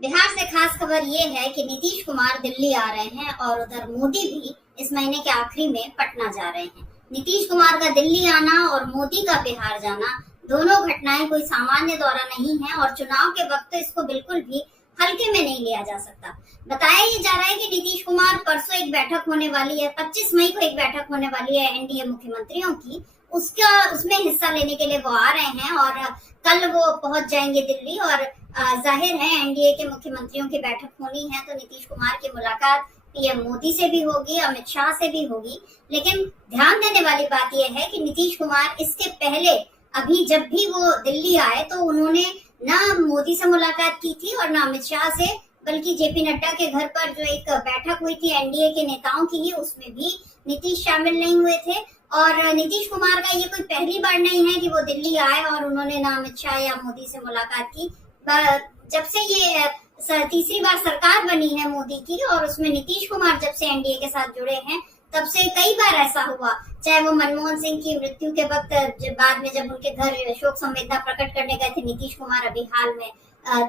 बिहार से खास खबर ये है कि नीतीश कुमार दिल्ली आ रहे हैं और उधर मोदी भी इस महीने के आखिरी में पटना जा रहे हैं। नीतीश कुमार का दिल्ली आना और मोदी का बिहार जाना दोनों घटनाएं कोई सामान्य दौरा नहीं है और चुनाव के वक्त इसको बिल्कुल भी हल्के में नहीं लिया जा सकता। बताया ये जा रहा है कि नीतीश कुमार परसों एक बैठक होने वाली है, 25 मई को एक बैठक होने वाली है एनडीए मुख्यमंत्रियों की, उसमें हिस्सा लेने के लिए वो आ रहे हैं और कल वो पहुंच जाएंगे दिल्ली। और जाहिर है एनडीए के मुख्यमंत्रियों की बैठक होनी है तो नीतीश कुमार की मुलाकात पीएम मोदी से भी होगी, अमित शाह से भी होगी। लेकिन ध्यान देने वाली बात यह है कि नीतीश कुमार इसके पहले अभी जब भी वो दिल्ली आए तो उन्होंने ना मोदी से मुलाकात की थी और ना अमित शाह से, बल्कि जेपी नड्डा के घर पर जो एक बैठक हुई थी एनडीए के नेताओं की, उसमें भी नीतीश शामिल नहीं हुए थे। और नीतीश कुमार का ये कोई पहली बार नहीं है कि वो दिल्ली आए और उन्होंने ना अमित शाह या मोदी से मुलाकात की। जब से ये तीसरी बार सरकार बनी है मोदी की और उसमें नीतीश कुमार जब से एनडीए के साथ जुड़े हैं तब से कई बार ऐसा हुआ, चाहे वो मनमोहन सिंह की मृत्यु के वक्त बाद में जब उनके घर शोक संवेदना प्रकट करने गए थे नीतीश कुमार अभी हाल में,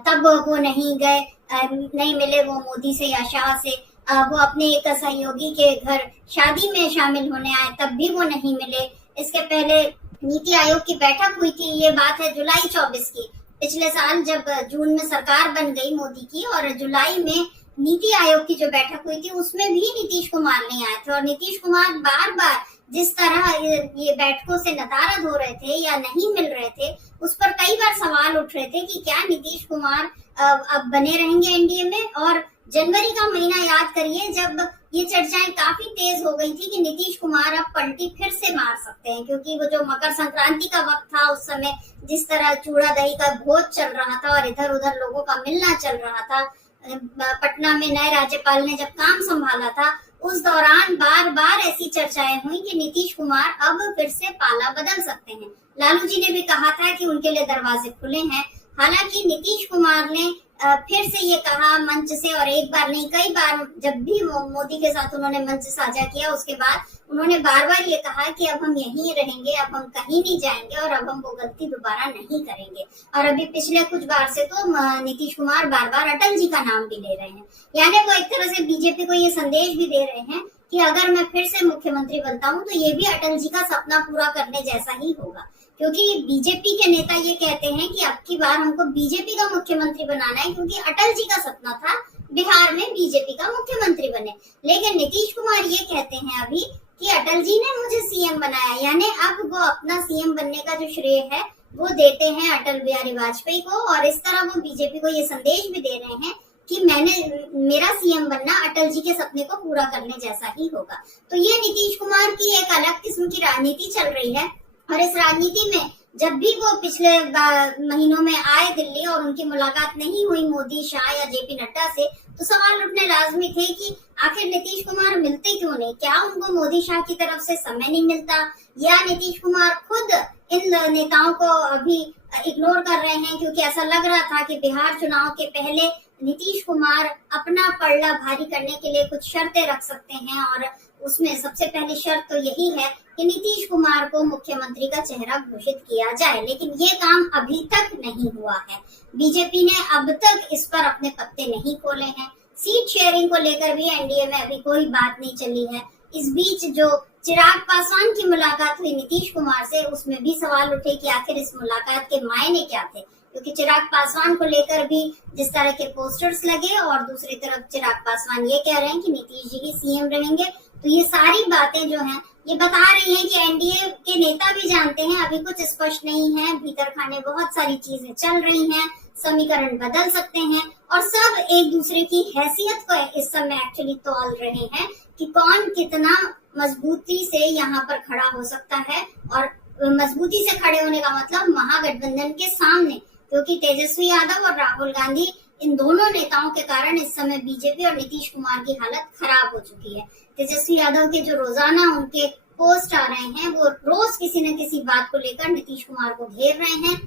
तब वो नहीं गए, नहीं मिले वो मोदी से या शाह से। वो अपने एक सहयोगी के घर शादी में शामिल होने आए तब भी वो नहीं मिले। इसके पहले नीति आयोग की बैठक हुई थी, ये बात है जुलाई 24 की, पिछले साल जब जून में सरकार बन गई मोदी की, और जुलाई में नीति आयोग की जो बैठक हुई थी उसमें भी नीतीश कुमार नहीं आए थे। और नीतीश कुमार बार बार जिस तरह ये बैठकों से नदारद हो रहे थे या नहीं मिल रहे थे, उस पर कई बार सवाल उठ रहे थे कि क्या नीतीश कुमार अब बने रहेंगे एनडीए में। और जनवरी का महीना याद करिए जब ये चर्चाएं काफी तेज हो गई थी कि नीतीश कुमार अब पलटी फिर से मार सकते हैं, क्योंकि वो जो मकर संक्रांति का वक्त था उस समय जिस तरह चूड़ा दही का भोज चल रहा था और इधर उधर लोगों का मिलना चल रहा था, पटना में नए राज्यपाल ने जब काम संभाला था उस दौरान बार बार ऐसी चर्चाएं हुई कि नीतीश कुमार अब फिर से पाला बदल सकते हैं। लालू जी ने भी कहा था कि उनके लिए दरवाजे खुले हैं। हालांकि नीतीश कुमार ने फिर से ये कहा मंच से, और एक बार नहीं कई बार जब भी मोदी के साथ उन्होंने मंच साझा किया उसके बाद उन्होंने बार बार ये कहा कि अब हम यहीं रहेंगे, अब हम कहीं नहीं जाएंगे और अब हम वो गलती दोबारा नहीं करेंगे। और अभी पिछले कुछ बार से तो नीतीश कुमार बार बार अटल जी का नाम भी ले रहे हैं, यानी वो एक तरह से बीजेपी को ये संदेश भी दे रहे हैं कि अगर मैं फिर से मुख्यमंत्री बनता हूँ तो ये भी अटल जी का सपना पूरा करने जैसा ही होगा। क्योंकि बीजेपी के नेता ये कहते हैं कि अब की बार हमको बीजेपी का मुख्यमंत्री बनाना है, क्योंकि अटल जी का सपना था बिहार में बीजेपी का मुख्यमंत्री बने। लेकिन नीतीश कुमार ये कहते हैं अभी कि अटल जी ने मुझे सीएम बनाया, यानी अब वो अपना सीएम बनने का जो श्रेय है वो देते हैं अटल बिहारी वाजपेयी को। और इस तरह वो बीजेपी को ये संदेश भी दे रहे हैं कि मेरा सीएम बनना अटल जी के सपने को पूरा करने जैसा ही होगा। तो ये नीतीश कुमार की एक अलग किस्म की राजनीति चल रही है। और इस राजनीति में जब भी वो पिछले महीनों में आए दिल्ली और उनकी मुलाकात नहीं हुई मोदी, शाह या जेपी नड्डा से, तो सवाल उठने लाजमी थे कि आखिर नीतीश कुमार मिलते क्यों नहीं? क्या उनको मोदी शाह की तरफ से समय नहीं मिलता, या नीतीश कुमार खुद इन नेताओं को अभी इग्नोर कर रहे हैं? क्योंकि ऐसा लग रहा था कि बिहार चुनाव के पहले नीतीश कुमार अपना पलड़ा भारी करने के लिए कुछ शर्तें रख सकते हैं, और उसमें सबसे पहली शर्त तो यही है कि नीतीश कुमार को मुख्यमंत्री का चेहरा घोषित किया जाए। लेकिन ये काम अभी तक नहीं हुआ है। बीजेपी ने अब तक इस पर अपने पत्ते नहीं खोले हैं। सीट शेयरिंग को लेकर भी एनडीए में अभी कोई बात नहीं चली है। इस बीच जो चिराग पासवान की मुलाकात हुई नीतीश कुमार से, उसमें भी सवाल उठे कि आखिर इस मुलाकात के मायने क्या थे, क्योंकि चिराग पासवान को लेकर भी जिस तरह के पोस्टर्स लगे और दूसरी तरफ चिराग पासवान ये कह रहे हैं कि नीतीश जी ही सीएम रहेंगे। तो ये सारी बातें जो हैं ये बता रही हैं कि एनडीए के नेता भी जानते हैं अभी कुछ स्पष्ट नहीं है, भीतर खाने बहुत सारी चीजें चल रही हैं, समीकरण बदल सकते हैं और सब एक दूसरे की हैसियत को इस समय एक्चुअली तौल रहे हैं कि कौन कितना मजबूती से यहाँ पर खड़ा हो सकता है। और मजबूती से खड़े होने का मतलब महागठबंधन के सामने, क्योंकि तेजस्वी यादव और राहुल गांधी इन दोनों नेताओं के कारण इस समय बीजेपी और नीतीश कुमार की हालत खराब हो चुकी है। तेजस्वी यादव के जो रोजाना उनके पोस्ट आ रहे हैं वो रोज किसी न किसी बात को लेकर नीतीश कुमार को घेर रहे हैं।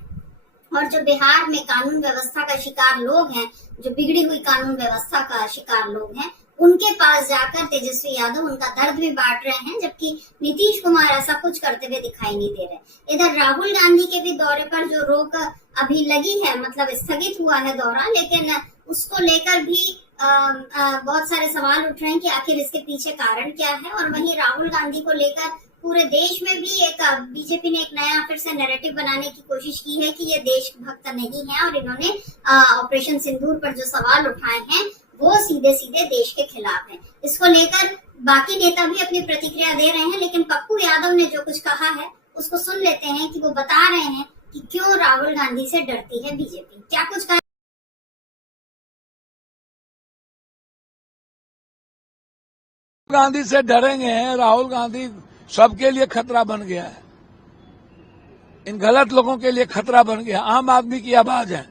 और जो बिहार में कानून व्यवस्था का शिकार लोग हैं, जो बिगड़ी हुई कानून व्यवस्था का शिकार लोग हैं, उनके पास जाकर तेजस्वी यादव उनका दर्द भी बांट रहे हैं, जबकि नीतीश कुमार ऐसा कुछ करते हुए दिखाई नहीं दे रहे। इधर राहुल गांधी के भी दौरे पर जो रोक अभी लगी है, मतलब स्थगित हुआ है दौरा, लेकिन उसको लेकर भी बहुत सारे सवाल उठ रहे हैं कि आखिर इसके पीछे कारण क्या है। और वहीं राहुल गांधी को लेकर पूरे देश में भी एक बीजेपी ने एक नया फिर से नैरेटिव बनाने की कोशिश की है कि ये देशभक्त नहीं है, और इन्होंने ऑपरेशन सिंदूर पर जो सवाल उठाए हैं वो सीधे सीधे देश के खिलाफ है। इसको लेकर बाकी नेता भी अपनी प्रतिक्रिया दे रहे हैं, लेकिन पप्पू यादव ने जो कुछ कहा है उसको सुन लेते हैं कि वो बता रहे हैं कि क्यों राहुल गांधी से डरती है बीजेपी। क्या कुछ कहा? गांधी से डरेंगे। राहुल गांधी सबके लिए खतरा बन गया है, इन गलत लोगों के लिए खतरा बन गया, आम आदमी की आवाज है।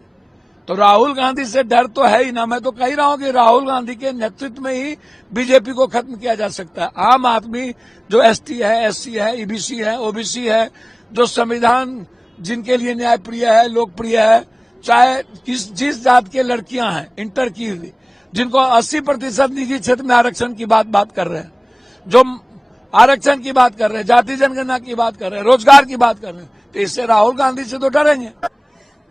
तो राहुल गांधी से डर तो है ही ना। मैं तो कह रहा हूं कि राहुल गांधी के नेतृत्व में ही बीजेपी को खत्म किया जा सकता है। आम आदमी जो एसटी है, एससी है, ईबीसी है, ओबीसी है, जो संविधान जिनके लिए न्यायप्रिय है, लोकप्रिय है, चाहे जिस जात के लड़कियां हैं इंटर की हुई, जिनको 80% निजी क्षेत्र में आरक्षण की बात कर रहे हैं, जो आरक्षण की बात कर रहे हैं, जाति जनगणना की बात कर रहे हैं, रोजगार की बात कर रहे हैं, तो इससे राहुल गांधी से तो डरेंगे।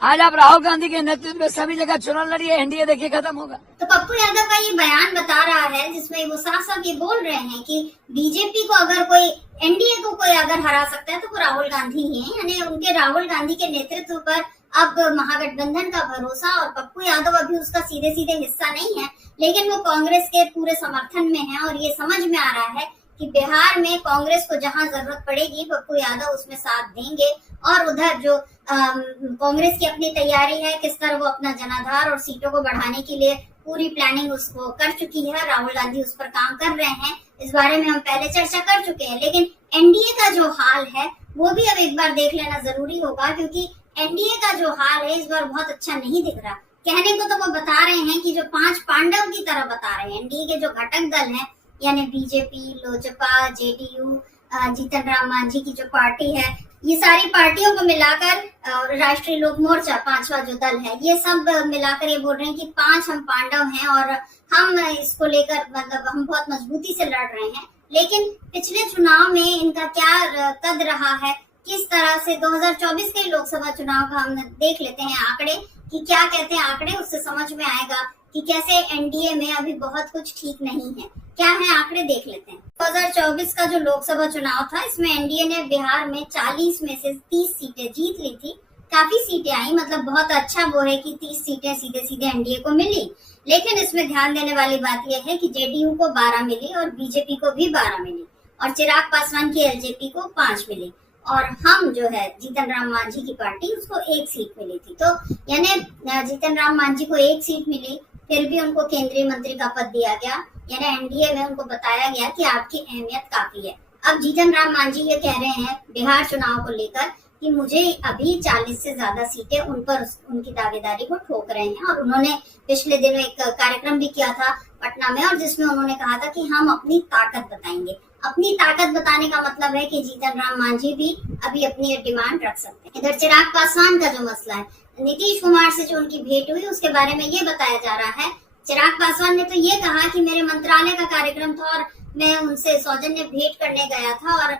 आज आप राहुल गांधी के नेतृत्व में सभी जगह चुनाव लड़िए, एनडीए देखिए खत्म होगा। तो पप्पू यादव का ये बयान बता रहा है जिसमें वो साफ साफ ये बोल रहे हैं कि बीजेपी को अगर कोई, एनडीए को कोई अगर हरा सकता है तो वो राहुल गांधी ही है। यानी उनके राहुल गांधी के नेतृत्व पर अब महागठबंधन का भरोसा, और पप्पू यादव अभी उसका सीधे सीधे हिस्सा नहीं है, लेकिन वो कांग्रेस के पूरे समर्थन में है। और ये समझ में आ रहा है कि बिहार में कांग्रेस को जहां जरूरत पड़ेगी पप्पू यादव उसमें साथ देंगे। और उधर जो कांग्रेस की अपनी तैयारी है, किस तरह वो अपना जनाधार और सीटों को बढ़ाने के लिए पूरी प्लानिंग उसको कर चुकी है, राहुल गांधी उस पर काम कर रहे हैं। इस बारे में हम पहले चर्चा कर चुके हैं। लेकिन एनडीए का जो हाल है वो भी अब एक बार देख लेना जरूरी होगा, क्योंकि एनडीए का जो हाल है इस बार बहुत अच्छा नहीं दिख रहा। कहने को तो वो बता रहे हैं कि जो 5 पांडव की तरह बता रहे हैं, एनडीए के जो घटक दल हैं यानी बीजेपी, लोजपा, जेडीयू, जीतन राम मांझी की जो पार्टी है, ये सारी पार्टियों को मिलाकर राष्ट्रीय लोक मोर्चा 5वां जो दल है, ये सब मिलाकर ये बोल रहे हैं कि 5 हम पांडव हैं और हम इसको लेकर मतलब हम बहुत मजबूती से लड़ रहे हैं। लेकिन पिछले चुनाव में इनका क्या कद रहा है, किस तरह से 2024 के लोकसभा चुनाव का हम देख लेते हैं आंकड़े कि क्या कहते हैं आंकड़े, उससे समझ में आएगा कि कैसे एनडीए में अभी बहुत कुछ ठीक नहीं है। क्या है आंकड़े देख लेते हैं। 2024 का जो लोकसभा चुनाव था इसमें एनडीए ने बिहार में 40 में से 30 सीटें जीत ली थी। काफी सीटें आई, मतलब बहुत अच्छा वो है कि 30 सीटें सीधे सीधे एनडीए को मिली। लेकिन इसमें ध्यान देने वाली बात यह है कि जेडीयू को 12 मिली और बीजेपी को भी 12 मिली, और चिराग पासवान की एलजेपी को 5 मिली, और हम जो है जीतन राम मांझी की पार्टी उसको 1 सीट मिली थी। तो यानी जीतन राम मांझी को 1 सीट मिली, फिर भी उनको केंद्रीय मंत्री का पद दिया गया। यानी एनडीए में उनको बताया गया कि आपकी अहमियत काफी है। अब जीतन राम मांझी ये कह रहे हैं बिहार चुनाव को लेकर कि मुझे अभी 40 से ज्यादा सीटें उन पर उनकी दावेदारी को ठोक रहे हैं। और उन्होंने पिछले दिनों एक कार्यक्रम भी किया था पटना में, और जिसमें उन्होंने कहा था कि हम अपनी ताकत बताएंगे। अपनी ताकत बताने का मतलब है कि जीतन राम मांझी भी अभी अपनी डिमांड रख सकते हैं। इधर चिराग पासवान का जो मसला है, नीतीश कुमार से जो उनकी भेंट हुई उसके बारे में ये बताया जा रहा है। चिराग पासवान ने तो ये कहा कि मेरे मंत्रालय का कार्यक्रम था और मैं उनसे सौजन्य भेंट करने गया था और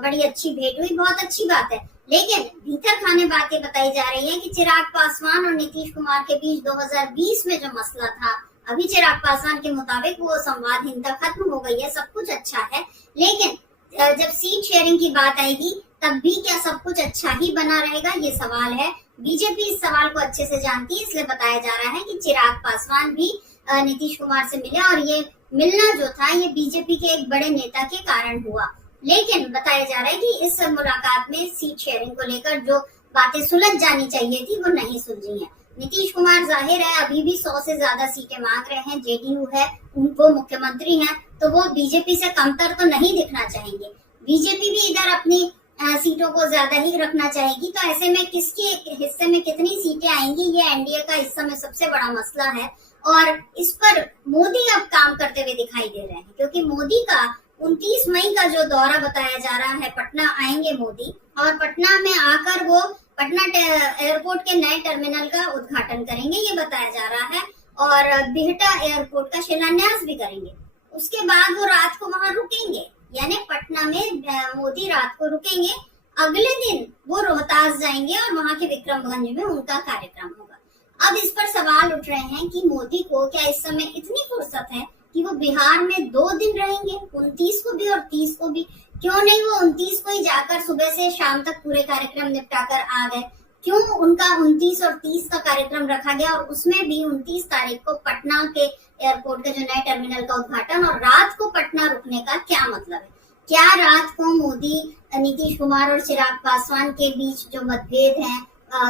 बड़ी अच्छी भेंट हुई, बहुत अच्छी बात है। लेकिन भीतर खाने बातें बताई जा रही है कि चिराग पासवान और नीतीश कुमार के बीच 2020 में जो मसला था, अभी चिराग पासवान के मुताबिक वो संवादहीनता खत्म हो गई है, सब कुछ अच्छा है। लेकिन जब सीट शेयरिंग की बात आएगी तब भी क्या सब कुछ अच्छा ही बना रहेगा, ये सवाल है। बीजेपी इस सवाल को अच्छे से जानती है, इसलिए बताया जा रहा है कि चिराग पासवान भी नीतीश कुमार से मिले, और ये मिलना जो था ये बीजेपी के एक बड़े नेता के कारण हुआ। लेकिन बताया जा रहा है कि इस मुलाकात में सीट शेयरिंग को लेकर जो बातें सुलझ जानी चाहिए थी वो नहीं सुलझी है। नीतीश कुमार जाहिर है अभी भी 100 से ज्यादा सीटें मांग रहे हैं, जेडीयू है, उनको मुख्यमंत्री हैं, तो वो बीजेपी से कमतर तो नहीं दिखना चाहेंगे। बीजेपी भी इधर अपनी सीटों को ज्यादा ही रखना चाहेगी। तो ऐसे में किसके हिस्से में कितनी सीटें आएंगी, ये एनडीए का इस समय सबसे बड़ा मसला है। और इस पर मोदी अब काम करते हुए दिखाई दे रहे हैं, क्योंकि मोदी का 29 मई का जो दौरा बताया जा रहा है, पटना आएंगे मोदी, और पटना में आकर वो पटना एयरपोर्ट के नए टर्मिनल का उद्घाटन करेंगे, ये बताया जा रहा है, और बिहटा एयरपोर्ट का शिलान्यास भी करेंगे। उसके बाद वो रात को वहां रुकेंगे, यानी पटना में मोदी रात को रुकेंगे। अगले दिन वो रोहतास जाएंगे और वहां के विक्रमगंज में उनका कार्यक्रम होगा। अब इस पर सवाल उठ रहे हैं कि मोदी को क्या इस समय इतनी फुर्सत है कि वो बिहार में 2 दिन रहेंगे, 29 को भी और 30 को भी। क्यों नहीं वो 29 को ही जाकर सुबह से शाम तक पूरे कार्यक्रम निपटाकर आ गए? क्यों उनका 29 और 30 का कार्यक्रम रखा गया और उसमें भी 29 तारीख को पटना के एयरपोर्ट के जो नए टर्मिनल का उद्घाटन और रात को पटना रुकने का क्या मतलब है? क्या रात को मोदी, नीतीश कुमार और चिराग पासवान के बीच जो मतभेद है,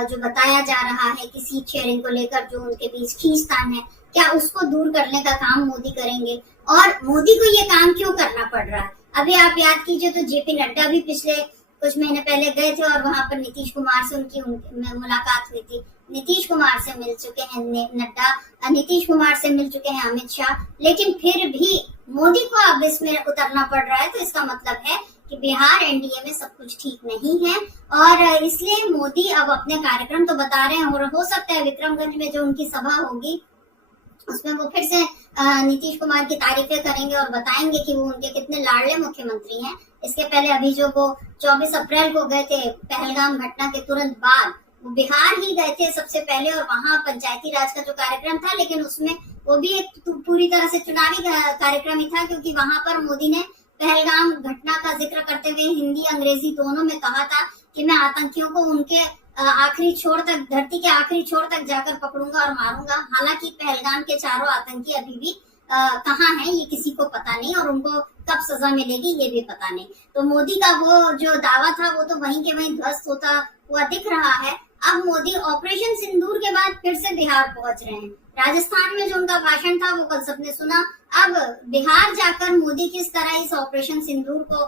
जो बताया जा रहा है कि सीट शेयरिंग को लेकर जो उनके बीच खींचतान है, क्या उसको दूर करने का काम मोदी करेंगे? और मोदी को ये काम क्यों करना पड़ रहा है? अभी आप याद कीजिए तो जेपी नड्डा भी पिछले कुछ महीने पहले गए थे और वहां पर नीतीश कुमार से उनकी मुलाकात हुई थी। नीतीश कुमार से मिल चुके हैं नड्डा, नीतीश कुमार से मिल चुके हैं अमित शाह, लेकिन फिर भी मोदी को अब इसमें उतरना पड़ रहा है। तो इसका मतलब है कि बिहार एनडीए में सब कुछ ठीक नहीं है और इसलिए मोदी अब अपने कार्यक्रम तो बता रहे हैं और हो सकता है विक्रमगंज में जो उनकी सभा होगी उसमें वो फिर से नीतीश कुमार की तारीफें करेंगे और बताएंगे कि वो उनके कितने लाडले मुख्यमंत्री हैं। इसके पहले अभी जो वो 24 अप्रैल को गए थे पहलगाम घटना के तुरंत बाद, वो बिहार ही गए थे सबसे पहले और वहां पंचायती राज का जो कार्यक्रम था, लेकिन उसमें वो भी एक पूरी तरह से चुनावी कार्यक्रम ही था, क्योंकि वहां पर मोदी ने पहलगाम घटना का जिक्र करते हुए हिंदी अंग्रेजी दोनों में कहा था कि मैं आतंकियों को उनके आखिरी छोर तक, धरती के आखिरी छोर तक जाकर पकड़ूंगा और मारूंगा। हालांकि पहलगाम के चारों आतंकी अभी भी कहाँ हैं ये किसी को पता नहीं और उनको कब सजा मिलेगी ये भी पता नहीं। तो मोदी का वो जो दावा था वो तो वहीं के वहीं ध्वस्त होता हुआ दिख रहा है। अब मोदी ऑपरेशन सिंदूर के बाद फिर से बिहार पहुंच रहे हैं। राजस्थान में जो उनका भाषण था वो कल सबने सुना। अब बिहार जाकर मोदी किस तरह इस ऑपरेशन सिंदूर को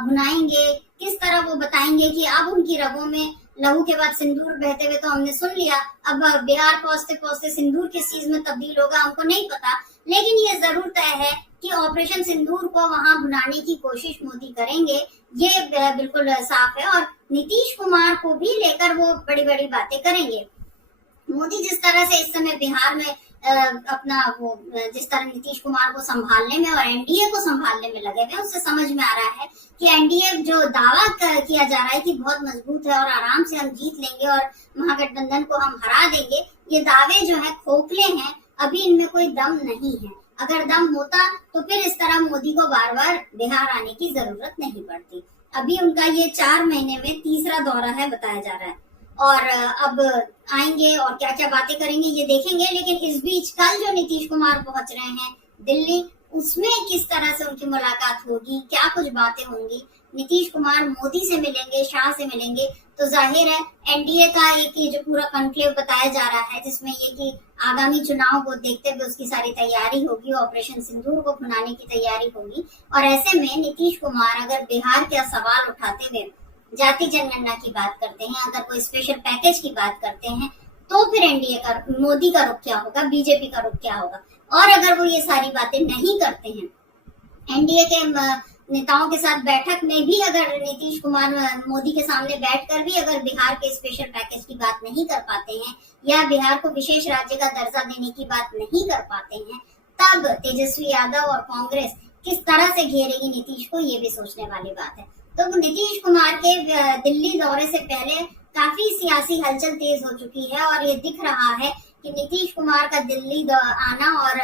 भुनाएंगे, किस तरह वो बताएंगे कि अब उनकी रगों में लहू के बाद सिंदूर बहते हुए तो हमने सुन लिया, अब बिहार पहुंचते पहुंचते सिंदूर किस चीज में तब्दील होगा हमको नहीं पता, लेकिन ये जरूर तय है कि ऑपरेशन सिंदूर को वहां भुनाने की कोशिश मोदी करेंगे, ये बिल्कुल साफ है। और नीतीश कुमार को भी लेकर वो बड़ी बड़ी बातें करेंगे। मोदी जिस तरह से इस समय बिहार में अपना वो जिस तरह नीतीश कुमार को संभालने में और एनडीए को संभालने में लगे हुए, उससे समझ में आ रहा है कि एनडीए जो दावा किया जा रहा है कि बहुत मजबूत है और आराम से हम जीत लेंगे और महागठबंधन को हम हरा देंगे, ये दावे जो है खोखले हैं, अभी इनमें कोई दम नहीं है। अगर दम होता तो फिर इस तरह मोदी को बार बार बिहार आने की जरूरत नहीं पड़ती। अभी उनका ये 4 महीने में तीसरा दौरा है बताया जा रहा है और अब आएंगे और क्या क्या बातें करेंगे ये देखेंगे। लेकिन इस बीच कल जो नीतीश कुमार पहुंच रहे हैं दिल्ली, उसमें किस तरह से उनकी मुलाकात होगी, क्या कुछ बातें होंगी, नीतीश कुमार मोदी से मिलेंगे, शाह से मिलेंगे, तो जाहिर है एनडीए का एक ये जो पूरा कॉन्क्लेव बताया जा रहा है जिसमें ये कि आगामी चुनाव को देखते हुए उसकी सारी तैयारी होगी, ऑपरेशन सिंदूर को भुनाने की तैयारी होगी। और ऐसे में नीतीश कुमार अगर बिहार का सवाल उठाते हुए जाति जनगणना की बात करते हैं, अगर कोई स्पेशल पैकेज की बात करते हैं, तो फिर एनडीए का, मोदी का रुख क्या होगा, बीजेपी का रुख क्या होगा। और अगर वो ये सारी बातें नहीं करते हैं, एनडीए के नेताओं के साथ बैठक में भी अगर नीतीश कुमार मोदी के सामने बैठकर भी अगर बिहार के स्पेशल पैकेज की बात नहीं कर पाते हैं या बिहार को विशेष राज्य का दर्जा देने की बात नहीं कर पाते हैं, तब तेजस्वी यादव और कांग्रेस किस तरह से घेरेगी नीतीश को, ये भी सोचने वाली बात है। तो नीतीश कुमार के दिल्ली दौरे से पहले काफी सियासी हलचल तेज हो चुकी है और ये दिख रहा है कि नीतीश कुमार का दिल्ली आना और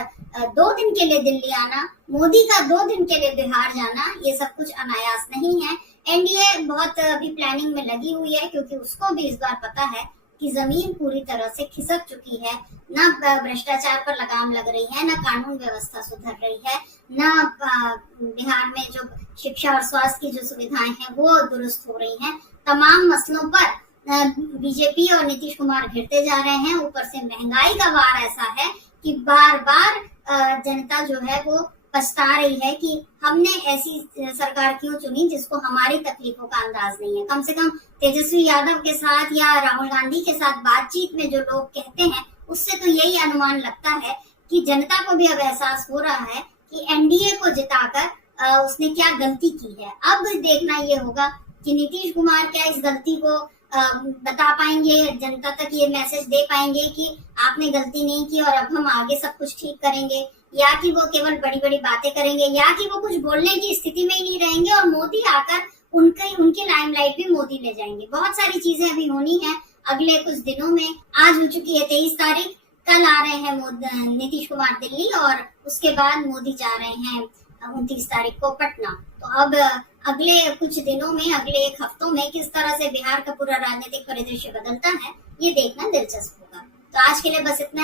2 दिन के लिए दिल्ली आना, मोदी का 2 दिन के लिए बिहार जाना, ये सब कुछ अनायास नहीं है। एनडीए बहुत अभी प्लानिंग में लगी हुई है क्योंकि उसको भी इस बार पता है कि जमीन पूरी तरह से खिसक चुकी है, न भ्रष्टाचार पर लगाम लग रही है, न कानून व्यवस्था सुधर रही है, न बिहार में जो शिक्षा और स्वास्थ्य की जो सुविधाएं हैं वो दुरुस्त हो रही हैं। तमाम मसलों पर बीजेपी और नीतीश कुमार घिरते जा रहे हैं। ऊपर से महंगाई का वार ऐसा है कि बार बार जनता जो है वो पछता रही है कि हमने ऐसी सरकार क्यों चुनी जिसको हमारी तकलीफों का अंदाज नहीं है। कम से कम तेजस्वी यादव के साथ या राहुल गांधी के साथ बातचीत में जो लोग कहते हैं उससे तो यही अनुमान लगता है कि जनता को भी अब एहसास हो रहा है कि एनडीए को जिताकर उसने क्या गलती की है। अब देखना ये होगा कि नीतीश कुमार क्या इस गलती को बता पाएंगे, जनता तक ये मैसेज दे पाएंगे कि आपने गलती नहीं की और अब हम आगे सब कुछ ठीक करेंगे, या कि वो केवल बड़ी बड़ी बातें करेंगे, या कि वो कुछ बोलने की स्थिति में ही नहीं रहेंगे और मोदी आकर उनकी लाइमलाइट भी मोदी ले जाएंगे। बहुत सारी चीजें अभी होनी है। अगले कुछ दिनों में, आज हो चुकी है 23 तारीख, कल आ रहे हैं नीतीश कुमार दिल्ली और उसके बाद मोदी जा रहे हैं 29 तारीख को पटना। तो अब अगले कुछ दिनों में, अगले एक हफ्तों में किस तरह से बिहार का पूरा राजनीतिक परिदृश्य बदलता है, ये देखना दिलचस्प होगा। तो आज के लिए बस इतना।